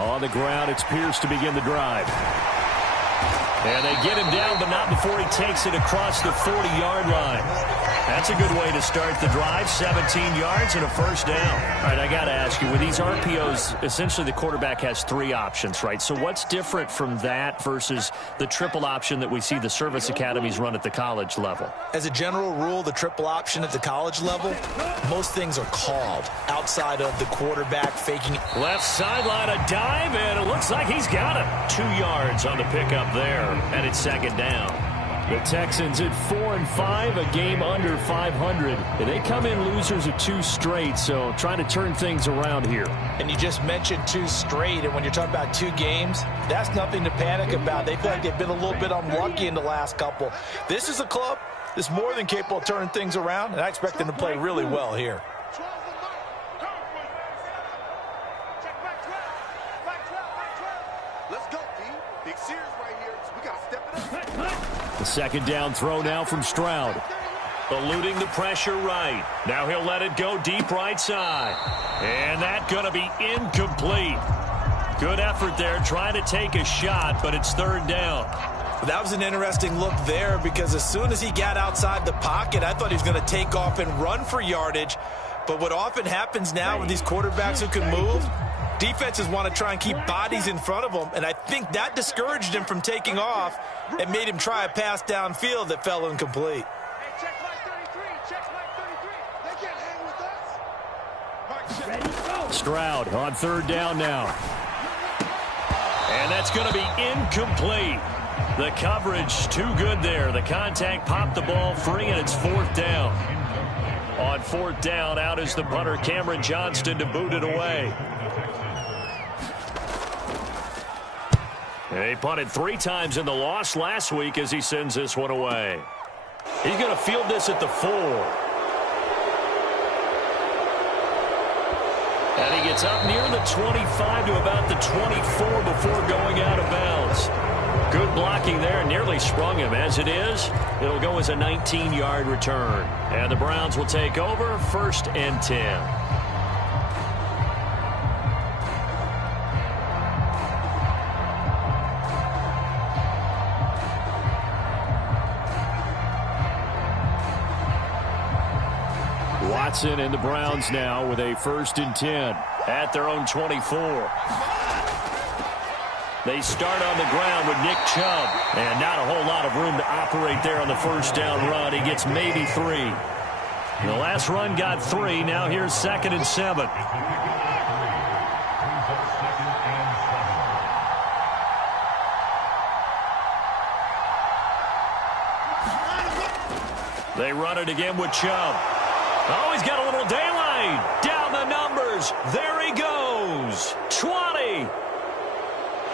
On the ground, it's Pierce to begin the drive. And they get him down, but not before he takes it across the 40-yard line. That's a good way to start the drive. 17 yards and a first down. All right, I got to ask you, with these RPOs, essentially the quarterback has 3 options, right? So what's different from that versus the triple option that we see the service academies run at the college level? As a general rule, the triple option at the college level, most things are called outside of the quarterback faking. Left sideline, a dive, and it looks like he's got it. 2 yards on the pickup there, and it's second down. The Texans at 4-5, a game under 500. They come in losers of 2 straight, so trying to turn things around here. And you just mentioned 2 straight, and when you're talking about 2 games, that's nothing to panic about. They feel like they've been a little bit unlucky in the last couple. This is a club that's more than capable of turning things around, and I expect them to play really well here. The second down throw now from Stroud. Eluding the pressure right. Now he'll let it go deep right side. And that's going to be incomplete. Good effort there trying to take a shot, but it's third down. That was an interesting look there because as soon as he got outside the pocket, I thought he was going to take off and run for yardage. But what often happens now with these quarterbacks who can move, defenses want to try and keep bodies in front of them, and I think that discouraged him from taking off and made him try a pass downfield that fell incomplete. Stroud on third down now. And that's going to be incomplete. The coverage too good there. The contact popped the ball free, and it's fourth down. On fourth down, out is the punter, Cameron Johnston, to boot it away. He punted 3 times in the loss last week as he sends this one away. He's going to field this at the 4. And he gets up near the 25 to about the 24 before going out of bounds. Good blocking there, nearly sprung him. As it is, it'll go as a 19-yard return. And the Browns will take over, 1st and 10. Watson and the Browns now with a 1st and 10 at their own 24. They start on the ground with Nick Chubb, and not a whole lot of room to operate there on the first down run. He gets maybe 3. The last run got 3. Now here's 2nd and 7. They run it again with Chubb. Oh, he's got a little daylight. Down the numbers. There he goes. 20.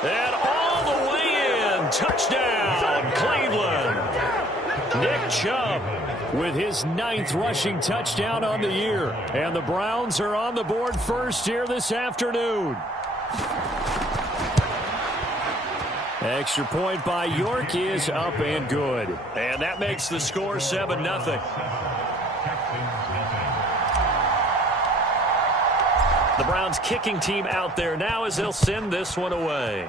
And all the way in. Touchdown, Cleveland. Nick Chubb with his 9th rushing touchdown on the year. And the Browns are on the board first here this afternoon. Extra point by York is up and good. And that makes the score 7-0. The Browns kicking team out there now as they'll send this one away.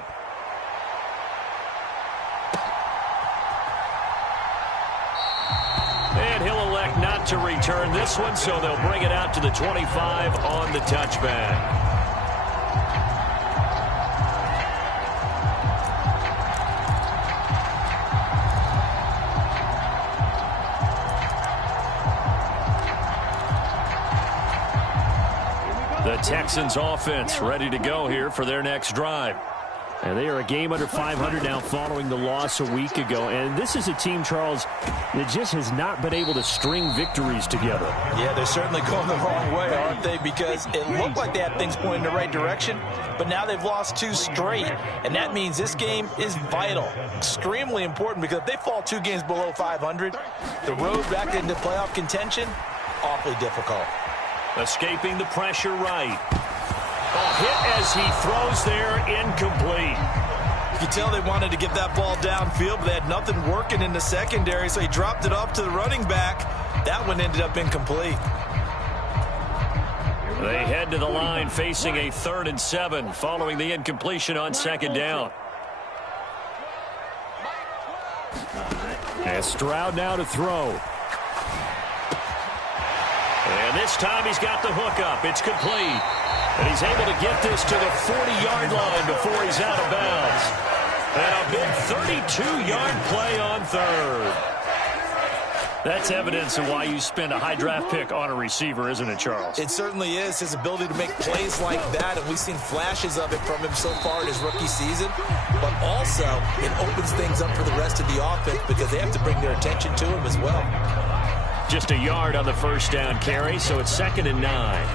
And he'll elect not to return this one, so they'll bring it out to the 25 on the touchback. The Texans offense ready to go here for their next drive. And they are a game under 500 now following the loss a week ago. And this is a team, Charles, that just has not been able to string victories together. Yeah, they're certainly going the wrong way, aren't they? Because it looked like they had things pointing in the right direction, but now they've lost 2 straight. And that means this game is vital, extremely important, because if they fall 2 games below 500, the road back into playoff contention, awfully difficult. Escaping the pressure right. Hit as he throws there, incomplete. You can tell they wanted to get that ball downfield, but they had nothing working in the secondary, so he dropped it off to the running back. That one ended up incomplete. They head to the line facing a 3rd and 7 following the incompletion on 2nd down. And Stroud now to throw. And this time he's got the hook up. It's complete. And he's able to get this to the 40-yard line before he's out of bounds. And a big 32-yard play on 3rd. That's evidence of why you spend a high draft pick on a receiver, isn't it, Charles? It certainly is. His ability to make plays like that, and we've seen flashes of it from him so far in his rookie season. But also, it opens things up for the rest of the offense because they have to bring their attention to him as well. Just a yard on the 1st down carry, so it's 2nd and 9.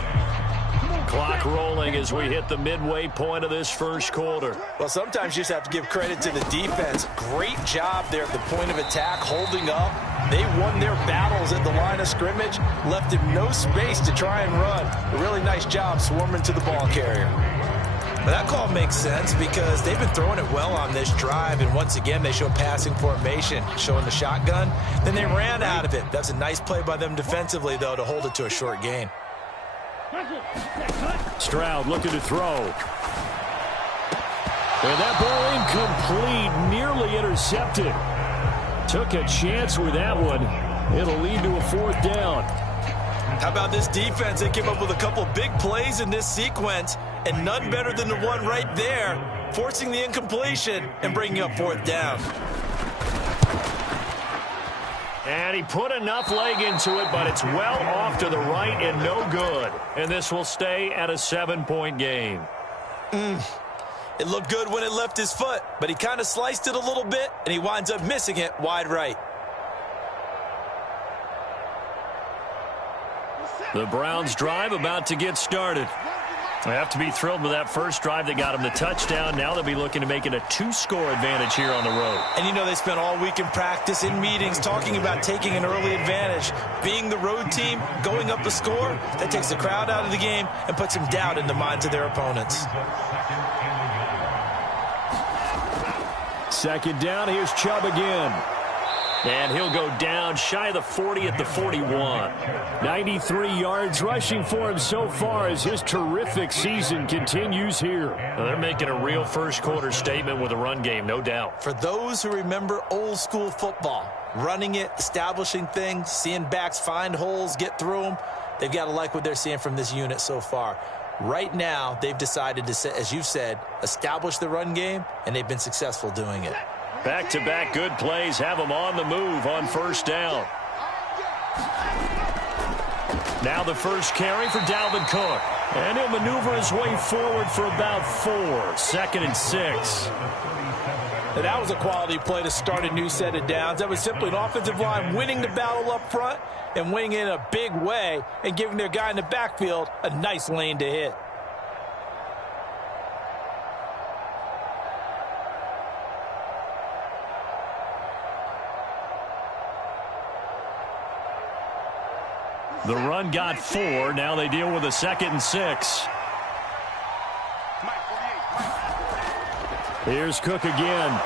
Clock rolling as we hit the midway point of this 1st quarter. Well, sometimes you just have to give credit to the defense. Great job there at the point of attack, holding up. They won their battles at the line of scrimmage, left him no space to try and run. A really nice job swarming to the ball carrier. But that call makes sense because they've been throwing it well on this drive, and once again they show passing formation, showing the shotgun. Then they ran out of it. That's a nice play by them defensively, though, to hold it to a short gain. Stroud looking to throw. And that ball incomplete, nearly intercepted. Took a chance with that one. It'll lead to a 4th down. How about this defense? They came up with a couple big plays in this sequence, and none better than the one right there, forcing the incompletion and bringing up 4th down. And he put enough leg into it, but it's well off to the right and no good. And this will stay at a 7-point game. It looked good when it left his foot, but he kind of sliced it a little bit, and he winds up missing it wide right. The Browns drive about to get started. They have to be thrilled with that first drive that got them the touchdown. Now they'll be looking to make it a 2-score advantage here on the road. And you know they spent all week in practice, in meetings, talking about taking an early advantage. Being the road team, going up the score, that takes the crowd out of the game and puts some doubt in the minds of their opponents. 2nd down, here's Chubb again. And he'll go down shy of the 40 at the 41. 93 yards rushing for him so far as his terrific season continues here. Well, they're making a real first-quarter statement with a run game, no doubt. For those who remember old-school football, running it, establishing things, seeing backs find holes, get through them, they've got to like what they're seeing from this unit so far. Right now, they've decided to, as you've said, establish the run game, and they've been successful doing it. Back-to-back good plays have them on the move on 1st down. Now the first carry for Dalvin Cook. And he'll maneuver his way forward for about 4. 2nd and 6. Now, that was a quality play to start a new set of downs. That was simply an offensive line winning the battle up front and winning in a big way and giving their guy in the backfield a nice lane to hit. The run got 4. Now they deal with a 2nd and 6. Here's Cook again.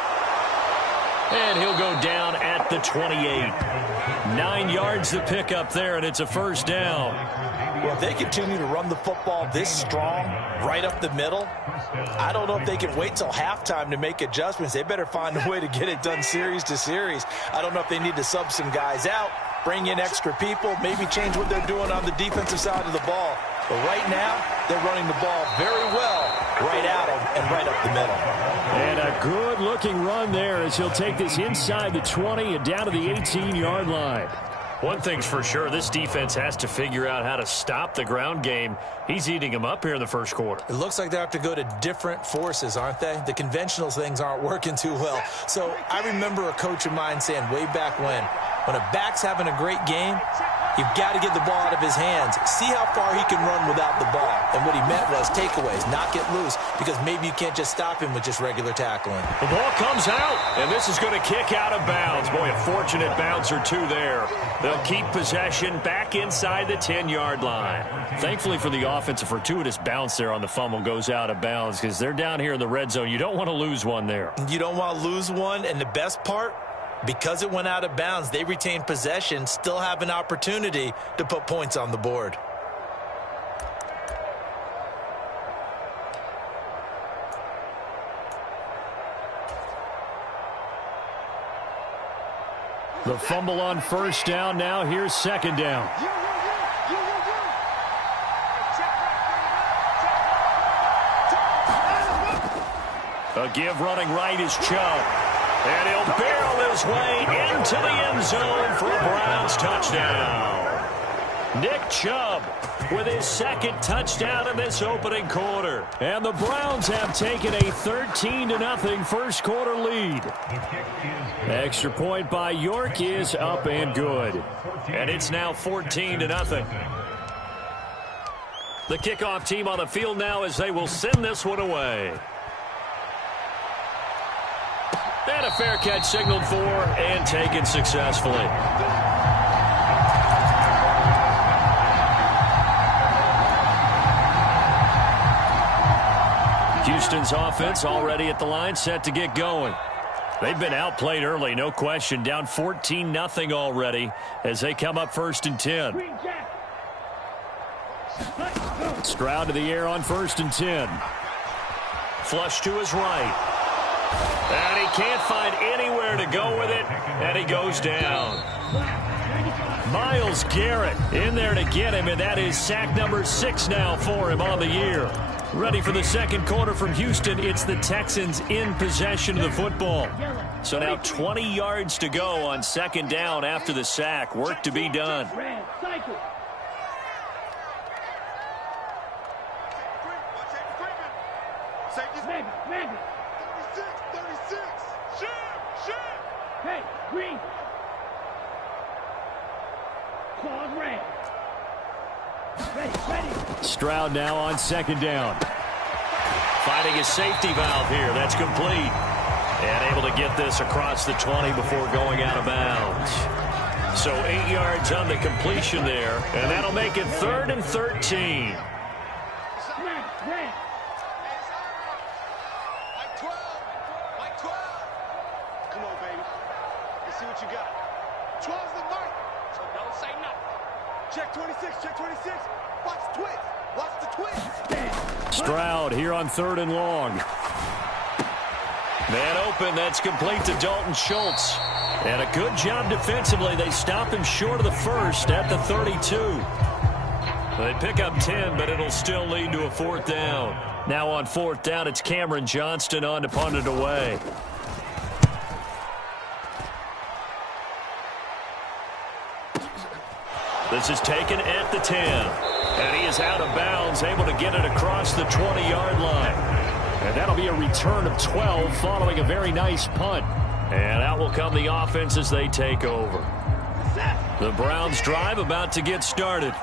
And he'll go down at the 28. 9 yards to pick up there, and it's a 1st down. Well, if they continue to run the football this strong, right up the middle, I don't know if they can wait till halftime to make adjustments. They better find a way to get it done series to series. I don't know if they need to sub some guys out, bring in extra people, maybe change what they're doing on the defensive side of the ball. But right now, they're running the ball very well right at them and right up the middle. And a good-looking run there as he'll take this inside the 20 and down to the 18-yard line. One thing's for sure, this defense has to figure out how to stop the ground game. He's eating them up here in the 1st quarter. It looks like they have to go to different forces, aren't they? The conventional things aren't working too well. So I remember a coach of mine saying way back when a back's having a great game, you've got to get the ball out of his hands. See how far he can run without the ball. And what he meant was takeaways, not get loose, because maybe you can't just stop him with just regular tackling. The ball comes out, and this is going to kick out of bounds. Boy, a fortunate bounce or two there. They'll keep possession back inside the 10-yard line. Thankfully for the offense, a fortuitous bounce there on the fumble goes out of bounds because they're down here in the red zone. You don't want to lose one there. You don't want to lose one, and the best part, because it went out of bounds, they retain possession, still have an opportunity to put points on the board. The fumble on first down. Now here's second down. A give running right is Chubb. And he'll barrel his way into the end zone for a Browns touchdown. Nick Chubb with his second touchdown in this opening quarter. And the Browns have taken a 13-0 first quarter lead. Extra point by York is up and good. And it's now 14-0. The kickoff team on the field now as they will send this one away. And a fair catch signaled for and taken successfully. Houston's offense already at the line, set to get going. They've been outplayed early, no question. Down 14-0 already as they come up 1st and 10. Stroud to the air on 1st and 10. Flush to his right. And he can't find anywhere to go with it, and he goes down. Myles Garrett in there to get him, and that is sack number 6 now for him on the year. Ready for the second quarter from Houston. It's the Texans in possession of the football. So now 20 yards to go on second down after the sack. Work to be done. Hey, Green. Claws red. Ready. Stroud now on second down. Finding his safety valve here. That's complete. And able to get this across the 20 before going out of bounds. So 8 yards on the completion there. And that'll make it 3rd and 13. Red. Come on, baby. Let's see what you got. 12's the mark. So don't say nothing. Check 26. Check 26. Watch the twist. Watch the twist. Stroud here on 3rd and long. Man open. That's complete to Dalton Schultz. And a good job defensively. They stop him short of the first at the 32. They pick up 10, but it'll still lead to a 4th down. Now on 4th down, it's Cameron Johnston on to punt it away. This is taken at the 10. And he is out of bounds, able to get it across the 20-yard line. And that'll be a return of 12 following a very nice punt. And out will come the offense as they take over. The Browns drive about to get started.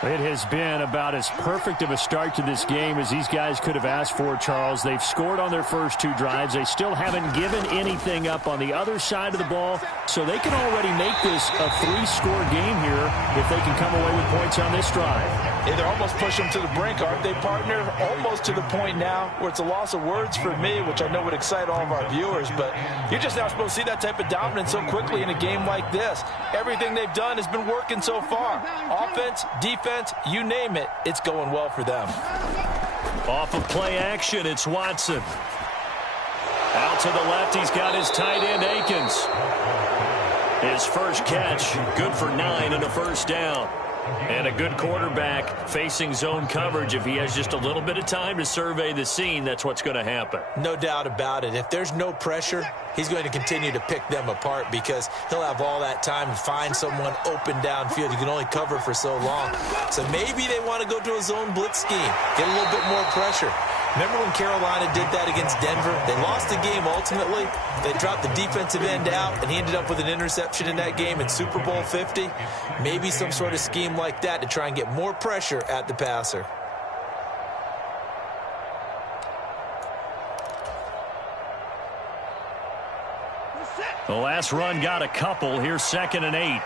It has been about as perfect of a start to this game as these guys could have asked for, Charles. They've scored on their first 2 drives. They still haven't given anything up on the other side of the ball, so they can already make this a 3-score game here if they can come away with points on this drive. Yeah, they're almost pushing them to the brink, aren't they, partner? Almost to the point now where it's a loss of words for me, which I know would excite all of our viewers, but you're just not supposed to see that type of dominance so quickly in a game like this. Everything they've done has been working so far. Offense, defense, you name it, it's going well for them. Off of play action, it's Watson. Out to the left, he's got his tight end, Akins. His first catch, good for 9 and a 1st down. And a good quarterback facing zone coverage. If he has just a little bit of time to survey the scene, that's what's going to happen. No doubt about it. If there's no pressure, he's going to continue to pick them apart because he'll have all that time to find someone open downfield. You can only cover for so long. So maybe they want to go to a zone blitz scheme, get a little bit more pressure. Remember when Carolina did that against Denver? They lost the game ultimately. They dropped the defensive end out, and he ended up with an interception in that game in Super Bowl 50. Maybe some sort of scheme like that to try and get more pressure at the passer. The last run got a couple. Here's 2nd and 8.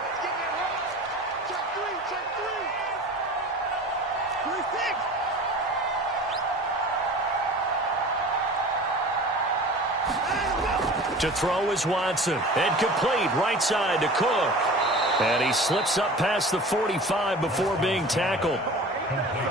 To throw is Watson. And complete right side to Cook. And he slips up past the 45 before being tackled.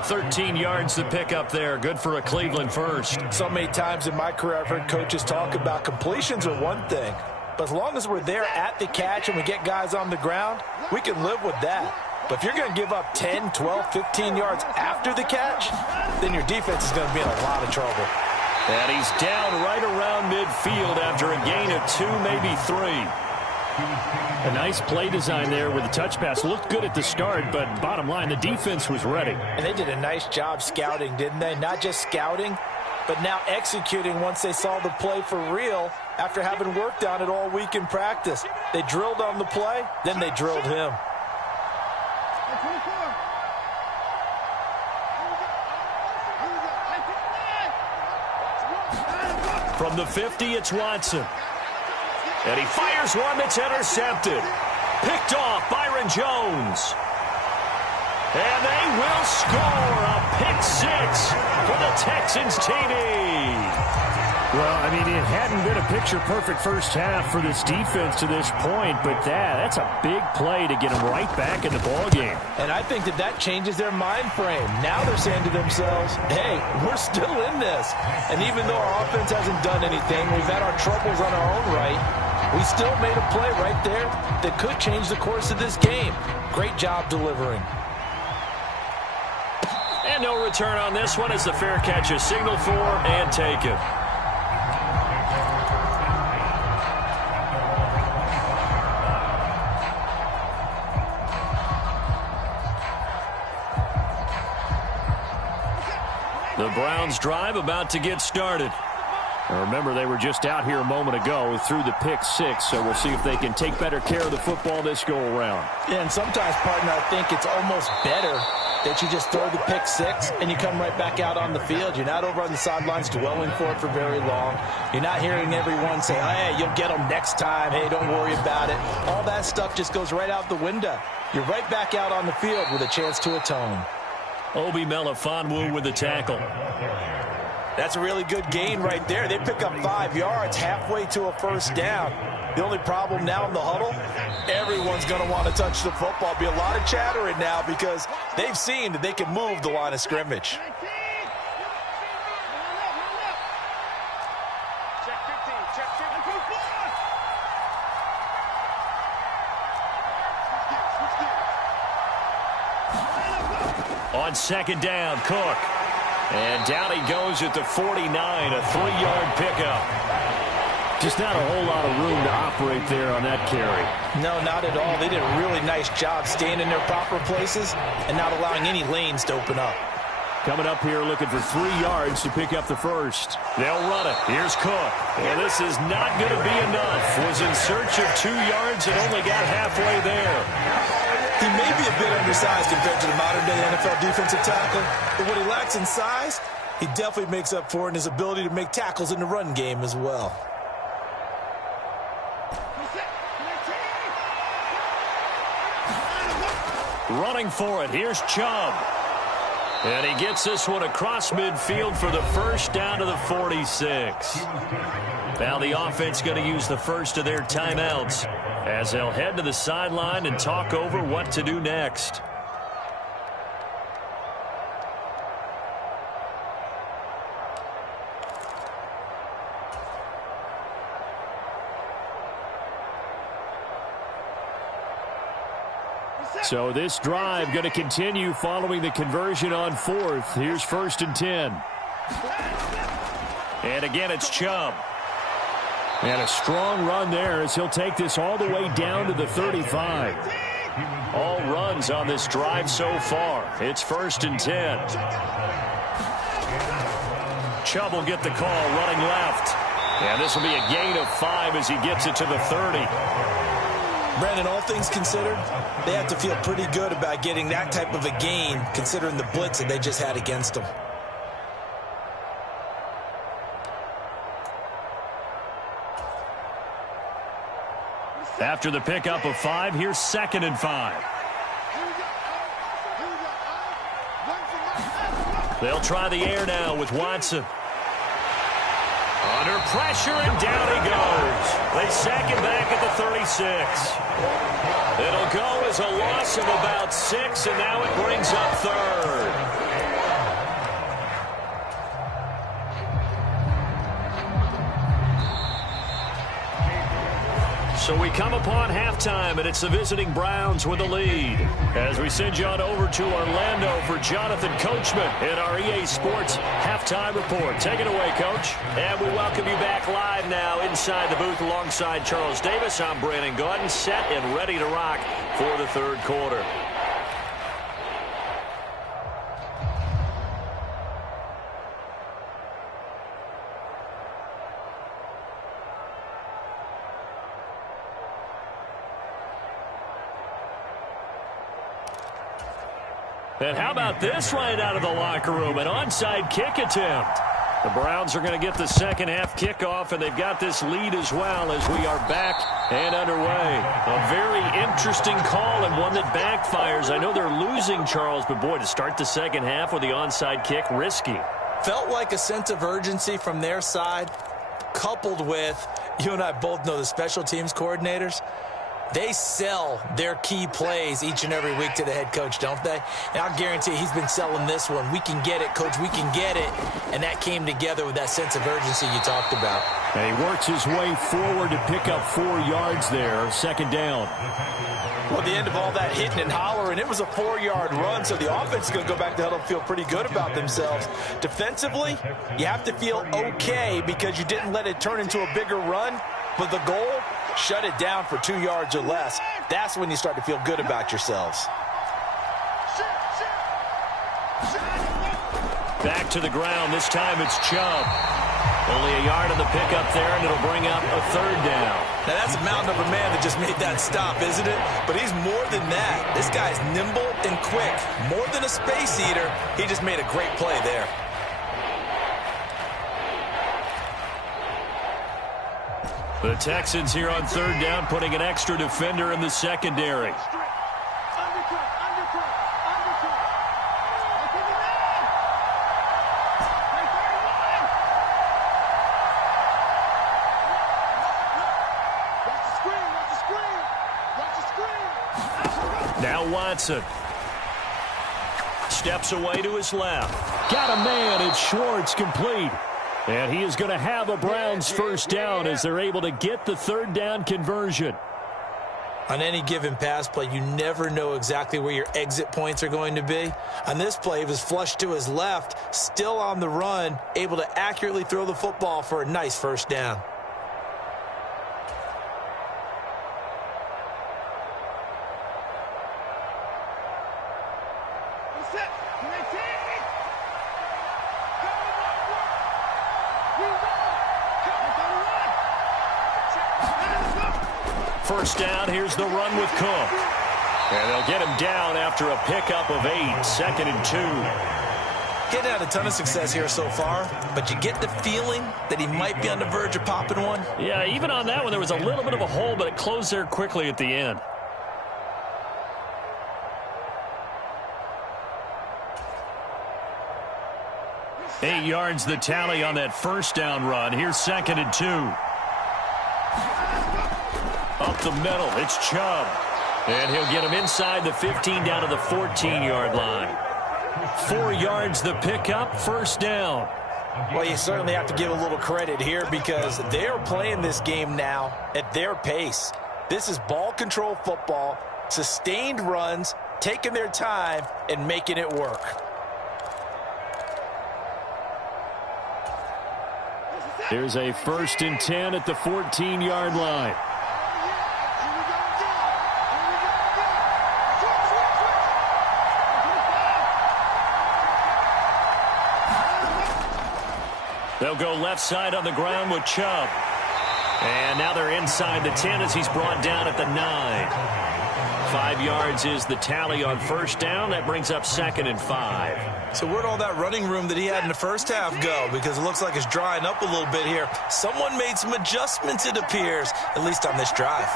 13 yards to pick up there. Good for a Cleveland first. So many times in my career I've heard coaches talk about completions are one thing. But as long as we're there at the catch and we get guys on the ground, we can live with that. But if you're going to give up 10, 12, 15 yards after the catch, then your defense is going to be in a lot of trouble. And he's down right around midfield after a gain of 2, maybe 3. A nice play design there with the touch pass. Looked good at the start, but bottom line, the defense was ready. And they did a nice job scouting, didn't they? Not just scouting, but now executing once they saw the play for real after having worked on it all week in practice. They drilled on the play, then they drilled him. From the 50, it's Watson. And he fires one that's intercepted. Picked off Byron Jones. And they will score a pick 6 for the Texans TD. Well, I mean, it hadn't been a picture-perfect first half for this defense to this point, but that's a big play to get them right back in the ballgame. And I think that changes their mind frame. Now they're saying to themselves, hey, we're still in this. And even though our offense hasn't done anything, we've had our troubles on our own right, we still made a play right there that could change the course of this game. Great job delivering. And no return on this one as the fair catch is signaled for and taken. The Browns drive about to get started. Now remember, they were just out here a moment ago through the pick 6, so we'll see if they can take better care of the football this go-around. Yeah, and sometimes, partner, I think it's almost better that you just throw the pick 6 and you come right back out on the field. You're not over on the sidelines dwelling for it for very long. You're not hearing everyone say, hey, you'll get them next time. Hey, don't worry about it. All that stuff just goes right out the window. You're right back out on the field with a chance to atone. Obi Melifonwu with the tackle. That's a really good gain right there. They pick up 5 yards halfway to a first down. The only problem now in the huddle, everyone's going to want to touch the football. Be a lot of chattering now because they've seen that they can move the line of scrimmage. On second down, Cook. And down he goes at the 49, a 3-yard pickup. Just not a whole lot of room to operate there on that carry. No, not at all. They did a really nice job staying in their proper places and not allowing any lanes to open up. Coming up here looking for 3 yards to pick up the first. They'll run it. Here's Cook. And this is not going to be enough. Was in search of 2 yards and only got halfway there. He may be a bit undersized compared to the modern-day NFL defensive tackle, but what he lacks in size, he definitely makes up for in his ability to make tackles in the run game as well. Running for it. Here's Chubb. And he gets this one across midfield for the first down to the 46. Now the offense going to use the first of their timeouts as they'll head to the sideline and talk over what to do next. So this drive going to continue following the conversion on 4th. Here's 1st and 10. And again, it's Chubb. And a strong run there as he'll take this all the way down to the 35. All runs on this drive so far. It's 1st and 10. Chubb will get the call running left. And this will be a gain of 5 as he gets it to the 30. Brandon, all things considered, they have to feel pretty good about getting that type of a gain considering the blitz that they just had against them. After the pickup of 5, here's 2nd and 5. They'll try the air now with Watson. Under pressure, and down he goes. They sack him back at the 36. It'll go as a loss of about 6, and now it brings up 3rd. So we come upon halftime, and it's the visiting Browns with the lead. As we send you on over to Orlando for Jonathan Coachman in our EA Sports halftime report. Take it away, Coach. And we welcome you back live now inside the booth alongside Charles Davis. I'm Brandon Gaudin, set and ready to rock for the third quarter. And how about this right out of the locker room? An onside kick attempt. The Browns are going to get the second half kickoff, and they've got this lead as well as we are back and underway. A very interesting call and one that backfires. I know they're losing, Charles, but boy, to start the second half with the onside kick, risky. Felt like a sense of urgency from their side, coupled with, you and I both know the special teams coordinators. They sell their key plays each and every week to the head coach, don't they? And I'll guarantee he's been selling this one. We can get it, Coach. We can get it. And that came together with that sense of urgency you talked about. And he works his way forward to pick up 4 yards there. Second down. Well, at the end of all that hitting and hollering, it was a 4-yard run, so the offense is going to go back to huddle and feel pretty good about themselves. Defensively, you have to feel okay because you didn't let it turn into a bigger run. But the goal, shut it down for 2 yards or less. That's when you start to feel good about yourselves. Back to the ground. This time it's Chubb. Only a yard on the pickup there, and it'll bring up a third down. Now, that's a mountain of a man that just made that stop, isn't it? But he's more than that. This guy's nimble and quick. More than a space eater, he just made a great play there. The Texans here on third down, putting an extra defender in the secondary. Now Watson. Steps away to his left. Got a man. It's Schwartz, complete. And he is going to have a Browns first down as they're able to get the third down conversion. On any given pass play, you never know exactly where your exit points are going to be. On this play, he was flushed to his left, still on the run, able to accurately throw the football for a nice first down. First down, here's the run with Cook. And they'll get him down after a pickup of 8, 2nd and 2. Getting had a ton of success here so far, but you get the feeling that he might be on the verge of popping one. Yeah, even on that one, there was a little bit of a hole, but it closed there quickly at the end. Eight yards the tally on that first down run. Here's 2nd and 2. Up the middle, it's Chubb. And he'll get him inside the 15 down to the 14-yard line. 4 yards the pickup, first down. Well, you certainly have to give a little credit here because they're playing this game now at their pace. This is ball control football, sustained runs, taking their time and making it work. Here's a 1st and 10 at the 14-yard line. They'll go left side on the ground with Chubb. And now they're inside the 10 as he's brought down at the 9. 5 yards is the tally on first down. That brings up 2nd and 5. So where'd all that running room that he had in the first half go? Because it looks like it's drying up a little bit here. Someone made some adjustments, it appears, at least on this drive.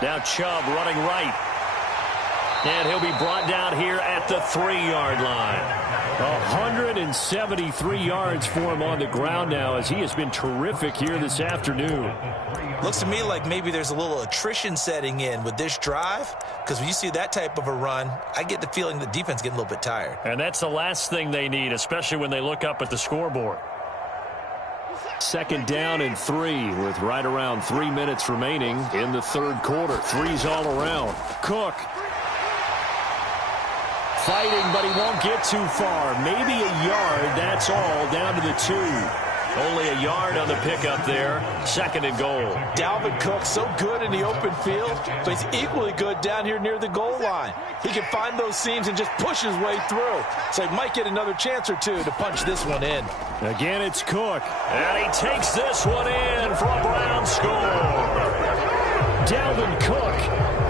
Now Chubb running right. And he'll be brought down here at the 3-yard line. 173 yards for him on the ground now as he has been terrific here this afternoon. Looks to me like maybe there's a little attrition setting in with this drive, because when you see that type of a run, I get the feeling the defense getting a little bit tired. And that's the last thing they need, especially when they look up at the scoreboard. 2nd down and 3 with right around 3 minutes remaining in the 3rd quarter. 3's all around. Cook fighting, but he won't get too far. Maybe a yard, that's all, down to the 2. Only a yard on the pickup there. 2nd and goal. Dalvin Cook, so good in the open field, but he's equally good down here near the goal line. He can find those seams and just push his way through. So he might get another chance or two to punch this one in. Again, it's Cook. And he takes this one in for a Brown score. Dalvin Cook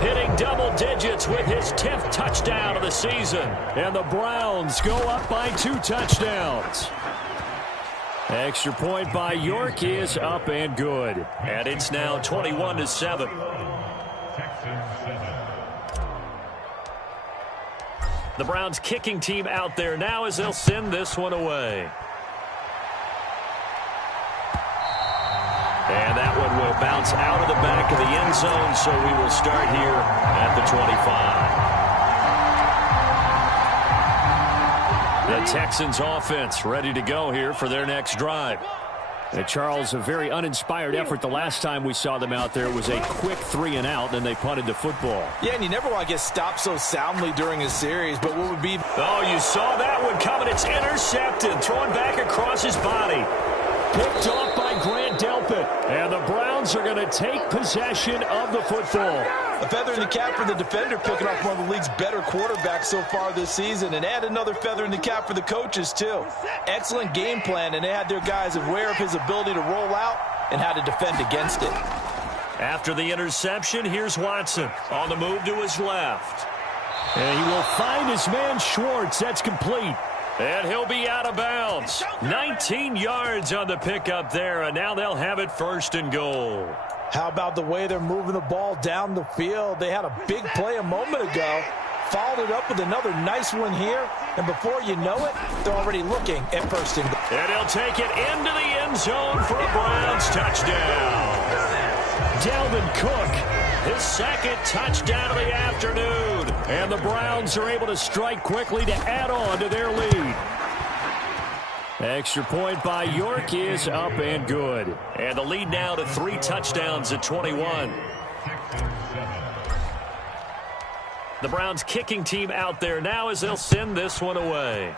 hitting double digits with his 10th touchdown of the season. And the Browns go up by 2 touchdowns. Extra point by York is up and good. And it's now 21-7. The Browns kicking team out there now as they'll send this one away. And that one will bounce out of the back of the end zone, so we will start here at the 25. The Texans offense ready to go here for their next drive. And Charles, a very uninspired effort the last time we saw them out there. It was a quick 3-and-out, and they punted the football. Yeah, and you never want to get stopped so soundly during a series, but what would be... Oh, you saw that one coming. It's intercepted. Thrown back across his body. Picked off by Grant Delpit. And the Browns are going to take possession of the football. A feather in the cap for the defender, picking off one of the league's better quarterbacks so far this season. And add another feather in the cap for the coaches, too. Excellent game plan, and they had their guys aware of his ability to roll out and how to defend against it. After the interception, here's Watson on the move to his left. And he will find his man Schwartz. That's complete. And he'll be out of bounds. 19 yards on the pickup there, and now they'll have it 1st and goal. How about the way they're moving the ball down the field? They had a big play a moment ago, followed it up with another nice one here, and before you know it, they're already looking at 1st and goal. And he'll take it into the end zone for a Browns touchdown. Dalvin Cook, his 2nd touchdown of the afternoon. And the Browns are able to strike quickly to add on to their lead. Extra point by York is up and good. And the lead now to 3 touchdowns at 21. The Browns kicking team out there now as they'll send this one away.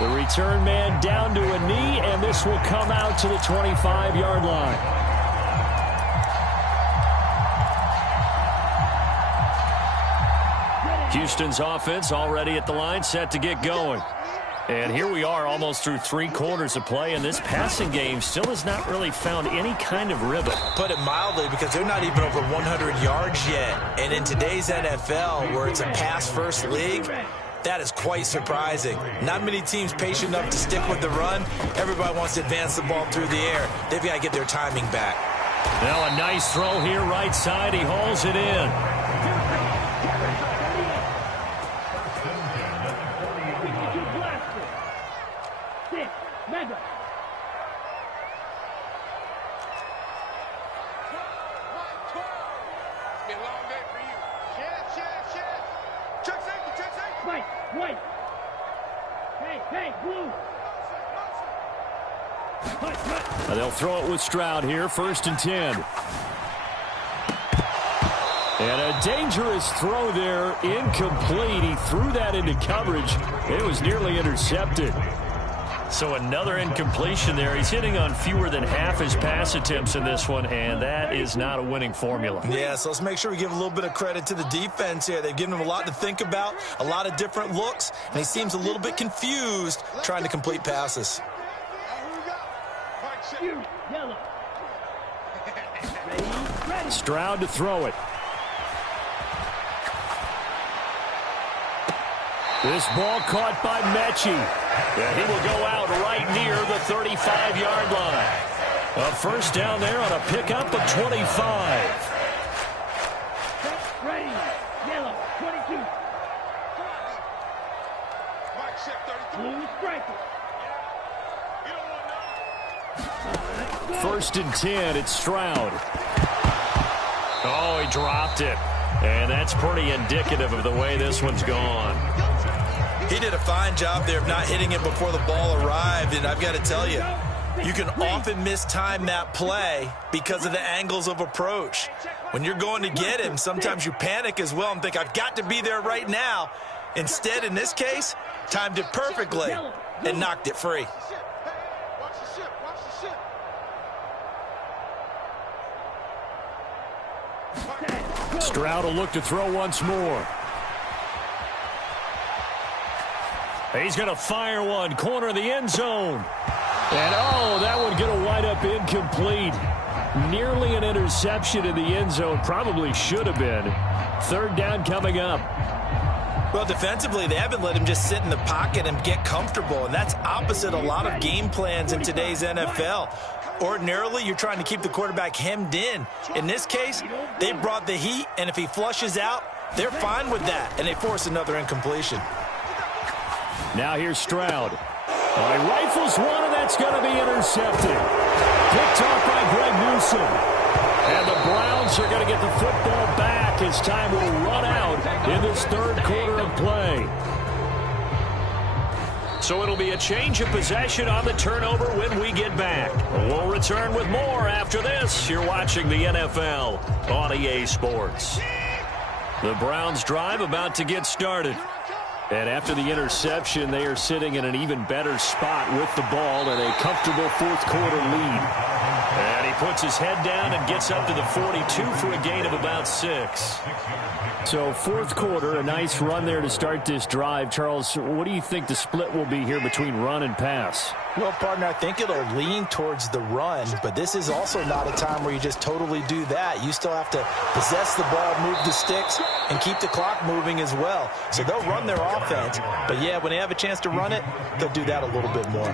The return man down to a knee, and this will come out to the 25-yard line. Houston's offense already at the line, set to get going. And here we are almost through 3 quarters of play, and this passing game still has not really found any kind of rhythm. Put it mildly, because they're not even over 100 yards yet. And in today's NFL, where it's a pass-first league, that is quite surprising. Not many teams patient enough to stick with the run. Everybody wants to advance the ball through the air. They've got to get their timing back. Now a nice throw here right side. He hauls it in. They'll throw it with Stroud here, 1st and 10. And a dangerous throw there, incomplete. He threw that into coverage. It was nearly intercepted. So another incompletion there. He's hitting on fewer than half his pass attempts in this one, and that is not a winning formula. Yeah, so let's make sure we give a little bit of credit to the defense here. They've given him a lot to think about, a lot of different looks, and he seems a little bit confused trying to complete passes. Stroud to throw it. This ball caught by Mechie. And he will go out right near the 35-yard line. A first down there on a pickup of 25. Ready. Yellow. 22. Mike, check 33. Blue striker. You don't want none. First and 10, it's Stroud. Oh, he dropped it. And that's pretty indicative of the way this one's gone. He did a fine job there of not hitting it before the ball arrived, and I've got to tell you, you can often mistime that play because of the angles of approach. When you're going to get him, sometimes you panic as well and think, I've got to be there right now. Instead, in this case, timed it perfectly and knocked it free. Watch the ship. Watch the ship. Stroud will look to throw once more. He's going to fire one, corner of the end zone. And, oh, that one going to wind up incomplete. Nearly an interception in the end zone. Probably should have been. Third down coming up. Well, defensively, they haven't let him just sit in the pocket and get comfortable, and that's opposite a lot of game plans in today's NFL. Ordinarily, you're trying to keep the quarterback hemmed in. In this case, they brought the heat, and if he flushes out, they're fine with that, and they force another incompletion. Now here's Stroud. He rifles one, and that's going to be intercepted. Picked off by Greg Newsom. And the Browns are going to get the football back as time will run out in this third quarter of play. So it'll be a change of possession on the turnover when we get back. We'll return with more after this. You're watching the NFL on EA Sports. The Browns drive about to get started. And after the interception, they are sitting in an even better spot with the ball and a comfortable fourth quarter lead. And he puts his head down and gets up to the 42 for a gain of about 6. So fourth quarter, a nice run there to start this drive. Charles, what do you think the split will be here between run and pass? Well, partner, I think it'll lean towards the run, but this is also not a time where you just totally do that. You still have to possess the ball, move the sticks, and keep the clock moving as well. So they'll run their offense, but yeah, when they have a chance to run it, they'll do that a little bit more.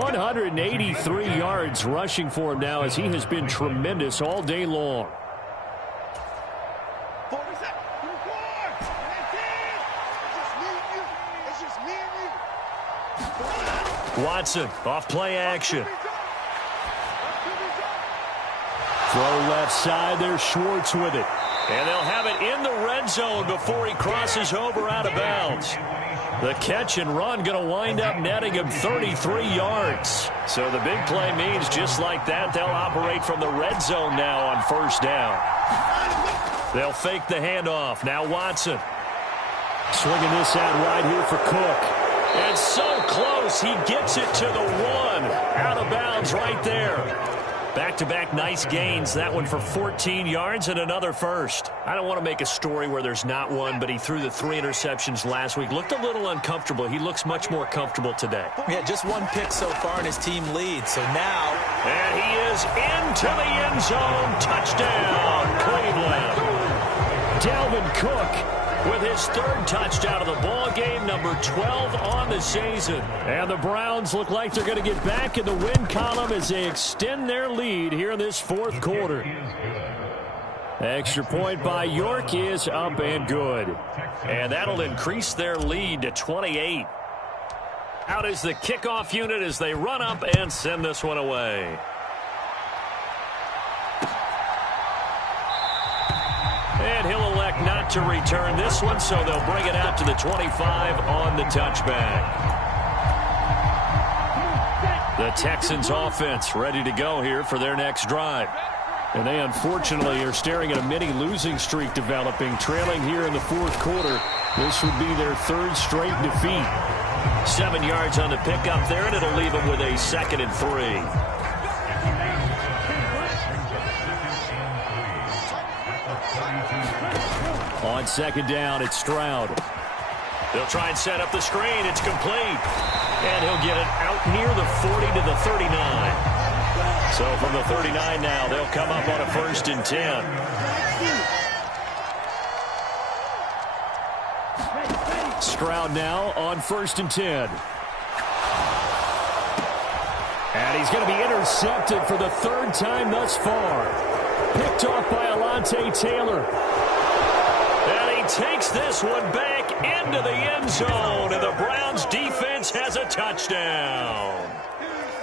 183 yards rushing for him now as he has been tremendous all day long. Watson off play action. Throw left side. There's Schwartz with it. And they'll have it in the red zone before he crosses over out of bounds. The catch and run going to wind up netting him 33 yards. So the big play means just like that, they'll operate from the red zone now on first down. They'll fake the handoff. Now Watson. Swinging this out wide here for Cook. And so close, he gets it to the 1. Out of bounds right there. Back-to-back nice gains. That one for 14 yards and another first. I don't want to make a story where there's not one, but he threw the 3 interceptions last week. Looked a little uncomfortable. He looks much more comfortable today. Yeah, just 1 pick so far and his team leads. So now... And he is into the end zone. Touchdown, Cleveland. Dalvin Cook with his 3rd touchdown of the ball game, number 12 on the season. And the Browns look like they're going to get back in the win column as they extend their lead here in this fourth quarter. Extra point by York is up and good. And that'll increase their lead to 28. Out is the kickoff unit as they run up and send this one away. And he'll elect not to return this one, so they'll bring it out to the 25 on the touchback. The Texans offense ready to go here for their next drive. And they unfortunately are staring at a mini losing streak developing, trailing here in the fourth quarter. This would be their 3rd straight defeat. 7 yards on the pickup there, and it'll leave them with a 2nd and 3. On 2nd down, it's Stroud. They'll try and set up the screen. It's complete. And he'll get it out near the 40 to the 39. So from the 39 now, they'll come up on a 1st and 10. Stroud now on 1st and 10. And he's going to be intercepted for the third time thus far. Picked off by Alontae Taylor. And he takes this one back into the end zone. And the Browns defense has a touchdown.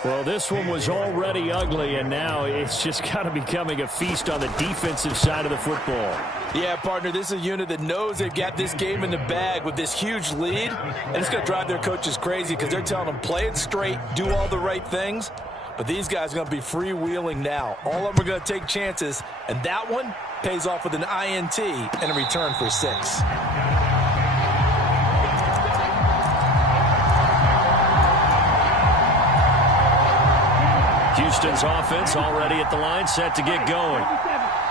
Well, this one was already ugly, and now it's just kind of becoming a feast on the defensive side of the football. Yeah, partner, this is a unit that knows they've got this game in the bag with this huge lead, and it's going to drive their coaches crazy because they're telling them play it straight, do all the right things, but these guys are going to be freewheeling now. All of them are going to take chances, and that one pays off with an INT and a return for 6. Houston's offense already at the line, set to get going.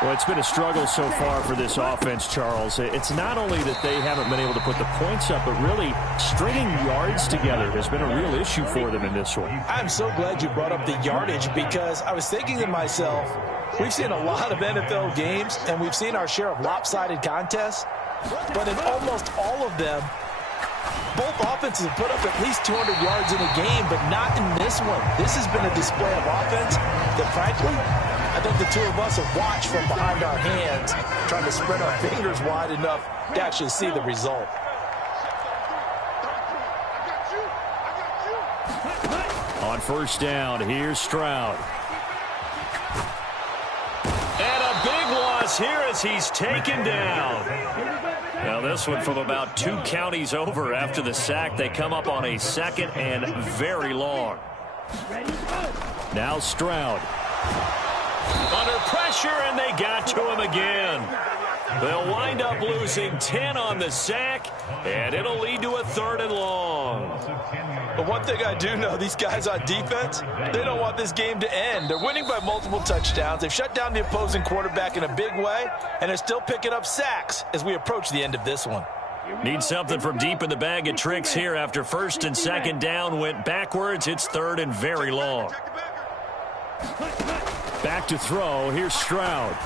Well, it's been a struggle so far for this offense, Charles. It's not only that they haven't been able to put the points up, but really stringing yards together has been a real issue for them in this one. I'm so glad you brought up the yardage because I was thinking to myself, we've seen a lot of NFL games, and we've seen our share of lopsided contests, but in almost all of them, both offenses have put up at least 200 yards in a game, but not in this one. This has been a display of offense that, frankly, I think the two of us have watched from behind our hands, trying to spread our fingers wide enough to actually see the result. On first down, here's Stroud. And a big loss here as he's taken down. Now this one from about 2 counties over after the sack. They come up on a 2nd and very long. Now Stroud. Under pressure, and they got to him again. They'll wind up losing 10 on the sack, and it'll lead to a 3rd and long. But one thing I do know, these guys on defense, they don't want this game to end. They're winning by multiple touchdowns. They've shut down the opposing quarterback in a big way, and they're still picking up sacks as we approach the end of this one. Need something from deep in the bag of tricks here after 1st and 2nd down went backwards. It's 3rd and very long. Back to throw. Here's Stroud.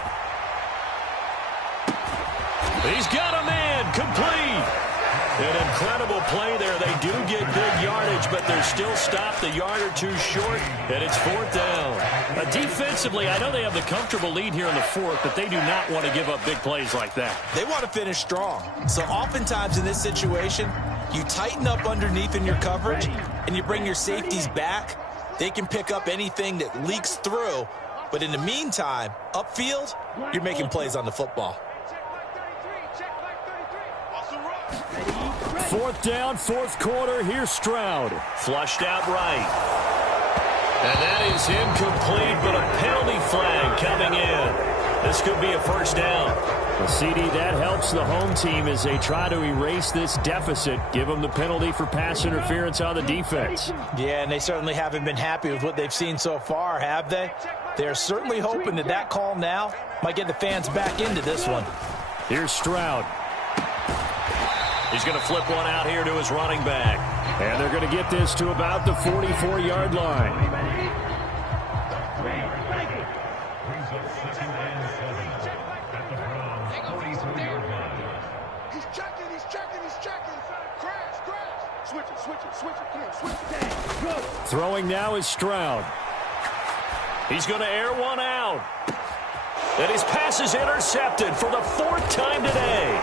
He's got a man. Complete. An incredible play there. They do get big yardage, but they're still stopped a yard or 2 short, and it's 4th down. Defensively, I know they have the comfortable lead here in the 4th, but they do not want to give up big plays like that. They want to finish strong. So oftentimes in this situation, you tighten up underneath in your coverage, and you bring your safeties back. They can pick up anything that leaks through, but in the meantime, upfield, you're making plays on the football. 4th down, 4th quarter. Here's Stroud. Flushed out right. And that is incomplete, but a penalty flag coming in. This could be a 1st down. Well, CD, that helps the home team as they try to erase this deficit. Give them the penalty for pass interference on the defense. Yeah, and they certainly haven't been happy with what they've seen so far, have they? They're certainly hoping that that call now might get the fans back into this one. Here's Stroud. He's going to flip one out here to his running back. And they're going to get this to about the 44-yard line. Throwing now is Stroud. He's going to air one out. And his pass is intercepted for the 4th time today.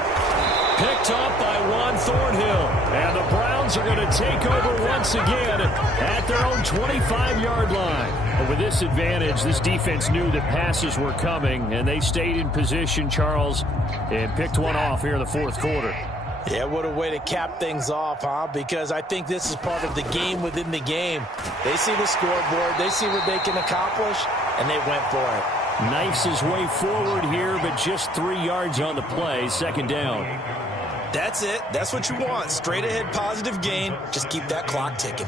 Picked up by Juan Thornhill. And the Browns are going to take over once again at their own 25-yard line. But with this advantage, this defense knew that passes were coming, and they stayed in position, Charles, and picked one off here in the 4th quarter. Yeah, what a way to cap things off, huh? Because I think this is part of the game within the game. They see the scoreboard, they see what they can accomplish, and they went for it. Knifes his way forward here, but just 3 yards on the play. 2nd down. That's it. That's what you want. Straight ahead positive gain. Just keep that clock ticking.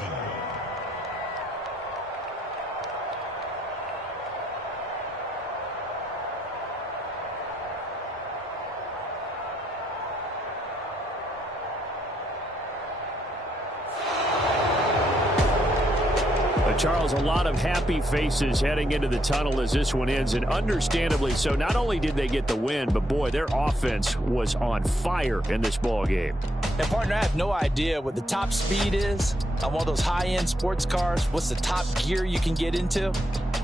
Charles, a lot of happy faces heading into the tunnel as this one ends, and understandably so. Not only did they get the win, but, boy, their offense was on fire in this ball game. And, partner, I have no idea what the top speed is on one of those high-end sports cars. What's the top gear you can get into?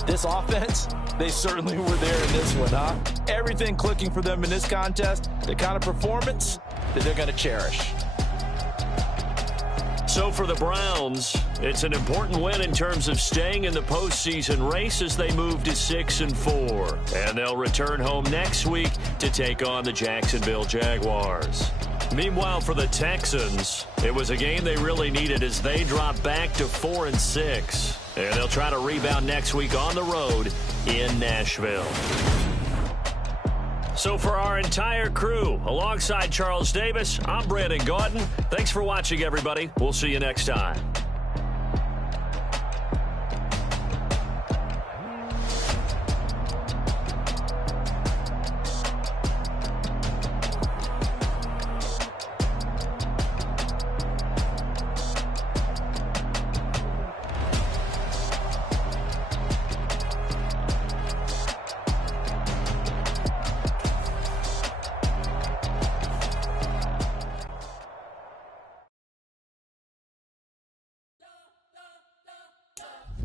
This offense, they certainly were there in this one, huh? Everything clicking for them in this contest, the kind of performance that they're going to cherish. So for the Browns, it's an important win in terms of staying in the postseason race as they move to 6-4. And they'll return home next week to take on the Jacksonville Jaguars. Meanwhile, for the Texans, it was a game they really needed as they dropped back to 4-6. And they'll try to rebound next week on the road in Nashville. So for our entire crew, alongside Charles Davis, I'm Brandon Gaudin. Thanks for watching, everybody. We'll see you next time.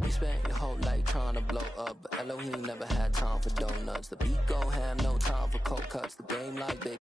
We spent your whole life trying to blow up, but Elohim never had time for donuts. The beat gon' have no time for cold cuts. The game like big.